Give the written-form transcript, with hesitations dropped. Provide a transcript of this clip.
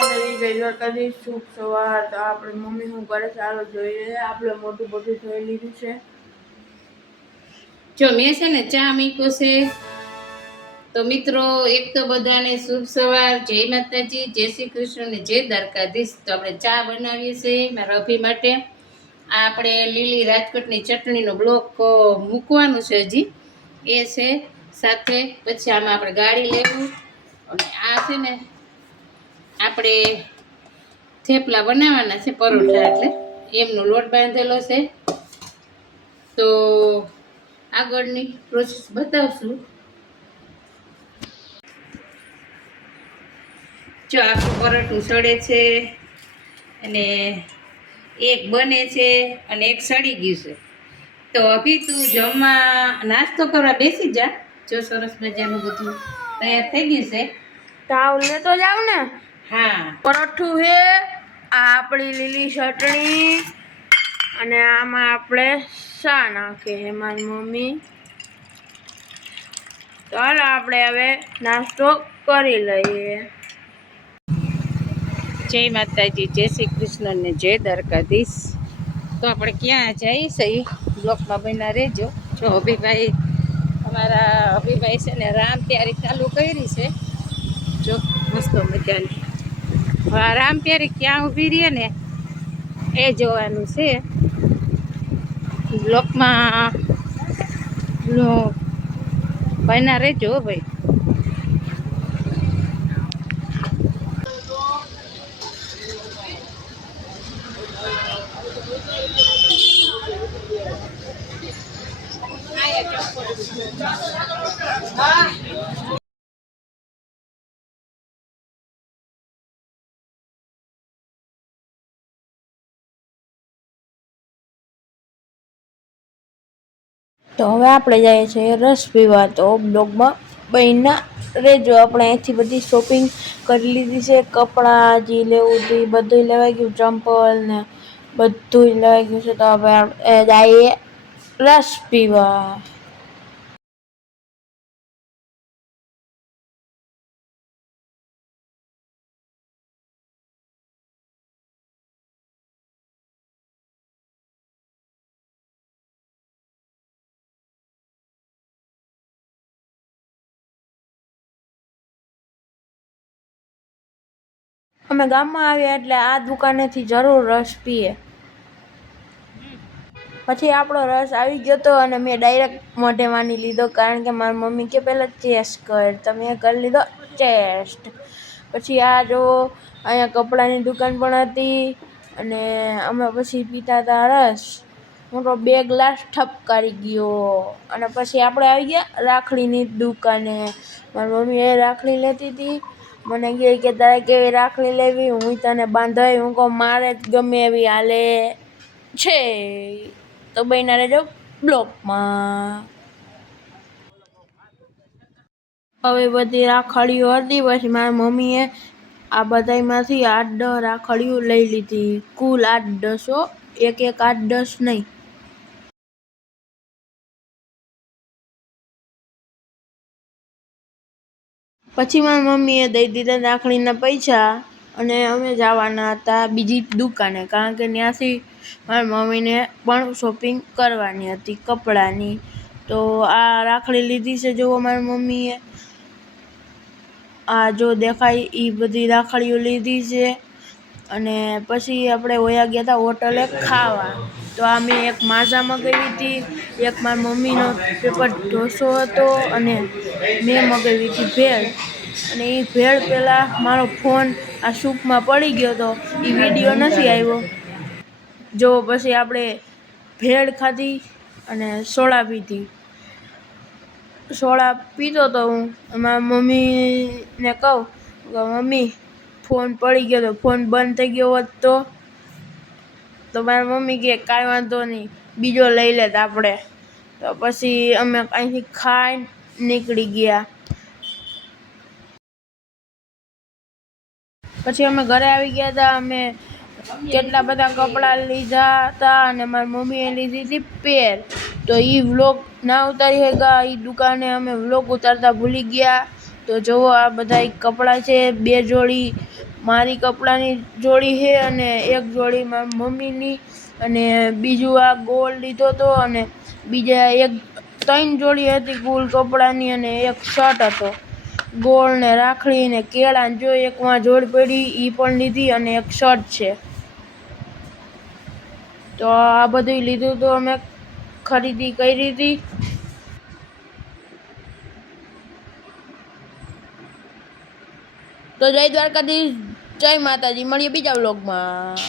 માતાજી જય દ્વારકાધીશ શુભ સવાર। તો આપણે મમ્મી શું કરે ચાલો જોઈએ। આપણે મોટું બધું જોઈ લીધું છે। જો મેં છે ને ચા મૂક્યો છે। તો મિત્રો એક તો બધાને શુભ સવાર, જય માતાજી, જય શ્રી કૃષ્ણ ને જય દ્વારકાધીશ। તો આપણે ચા બનાવીએ છીએ મારા અભી માટે। આ આપણે લીલી રાજકોટની ચટણીનો બ્લોક મૂકવાનું છે હજી એ છે સાથે। પછી આમાં આપણે ગાળી લેવું અને આ છે ને આપણે થેપલા બનાવવાના છે, પરોઠા એટલે એમનો લોટ બાંધેલો છે। તો આગળની પ્રોસેસ બતાવશું। જો આખું પરોઠું સડે છે અને એક બને છે અને એક સડી ગયું છે। તો અભી તું જમવા નાસ્તો કરવા બેસી જા। જો સરસ મજાનું બધું તૈયાર થઈ ગયું છે। તાવ લેતો જાવ ને। હા, પરોઠું છે, આ આપણી લીલી ચટણી અને આમાં આપણે શા નાખે છે મારી મમ્મી। ચાલો આપણે હવે નાસ્તો કરી લઈએ। જય માતાજી, જય શ્રી કૃષ્ણ ને જય દ્વારકાધીશ। તો આપણે ક્યાં જઈએ છીએ બ્લોકમાં બન્યા રહેજો। જો અભિભાઈ, અમારા અભિભાઈ છે ને રામ તૈયારી ચાલુ કરી છે। જો મસ્ત મજાની રામ તૈયારી ક્યાં ઊભી રહીએ ને એ જોવાનું છે। બ્લોકમાં બન્યા રહેજો ભાઈ। તો હવે આપણે જઈએ છીએ રસ પીવા। તો બ્લોગમાં બન્યા રહેજો। આપણે અહીંથી બધી શોપિંગ કરી લીધી છે, કપડાં જે લેવું હતું એ બધું લેવાઈ ગયું, ચંપલ ને બધું લેવાઈ ગયું છે। તો હવે જઈએ રસ પીવા। અમે ગામમાં આવ્યા એટલે આ દુકાનેથી જરૂર રસ પીએ। પછી આપણો રસ આવી ગયો હતો અને મેં ડાયરેક્ટ મોઢે માની લીધો, કારણ કે મારી મમ્મી કે પહેલાં ટેસ્ટ કર, તો મેં કરી લીધો ટેસ્ટ। પછી આ જો અહીંયા કપડાની દુકાન પણ હતી અને અમે પછી પીતા હતા રસ। હું તો 2 ગ્લાસ ઠપકારી ગયો। અને પછી આપણે આવી ગયા રાખડીની દુકાને। મારી મમ્મી એ રાખડી લેતી હતી, મને કહે કે તારે કેવી રાખડી લેવી, હું તને બાંધાઈ, હું કહું મારે જ ગમે એવી હાલે છે। તો બન્યા રહેજો બ્લોકમાં। હવે બધી રાખડીઓ હતી, પછી મારી મમ્મીએ આ બધામાંથી 8-10 રાખડીઓ લઈ લીધી, કુલ 8-10 હો, એક 8-10 નહીં। પછી મારી મમ્મીએ દઈ દીધા રાખડીના પૈસા અને અમે જવાના હતા બીજી દુકાને, કારણ કે ત્યાંથી મારી મમ્મીને પણ શોપિંગ કરવાની હતી કપડાની। તો આ રાખડી લીધી છે જુઓ મારી મમ્મીએ, આ જો દેખાય એ બધી રાખડીઓ લીધી છે। અને પછી આપણે વયા ગયા હતા હોટલે ખાવા। તો આ મેં એક માઝા મગાવી હતી, એક મારી મમ્મીનો પેપર ઢોસો હતો અને મેં મગાવી હતી ભેળ। અને એ ભેળ પહેલાં મારો ફોન આ સૂપમાં પડી ગયો હતો, એ વિડીયો નથી આવ્યો। જો પછી આપણે ભેળ ખાધી અને સોડા પીધી। સોડા પીતો તો હું, મારા મમ્મીને કહું કે મમ્મી ફોન પડી ગયો તો, ફોન બંધ થઈ ગયો હોત તો મારી મમ્મી કહે કાંઈ વાંધો નહીં, બીજો લઈ લેત આપણે। તો પછી અમે અહીંથી ખાઈને નીકળી ગયા। પછી અમે ઘરે આવી ગયા હતા। અમે કેટલા બધા કપડાં લીધા હતા અને મારી મમ્મીએ લીધી હતી પેર। તો એ વ્લોગ ના ઉતારી શક્યા, એ દુકાને અમે વ્લોગ ઉતારતા ભૂલી ગયા। તો જુઓ આ બધા કપડાં છે, 2 જોડી મારી કપડાની જોડી છે અને એક જોડી મારી મમ્મીની, અને બીજું આ ગોળ લીધો તો, અને બીજા એક 3 જોડી હતી કુલ કપડાની, અને એક શર્ટ હતો ગોળ ને રાખડી ને કેળા ને જો એકમાં જોડ પડી ઈ પણ લીધી, અને એક શર્ટ છે. તો આ બધું લીધું તો અમે ખરીદી કરી હતી. તો જય દ્વારકાધીશ, જય માતાજી, મળીએ બીજા વ્લોગમાં.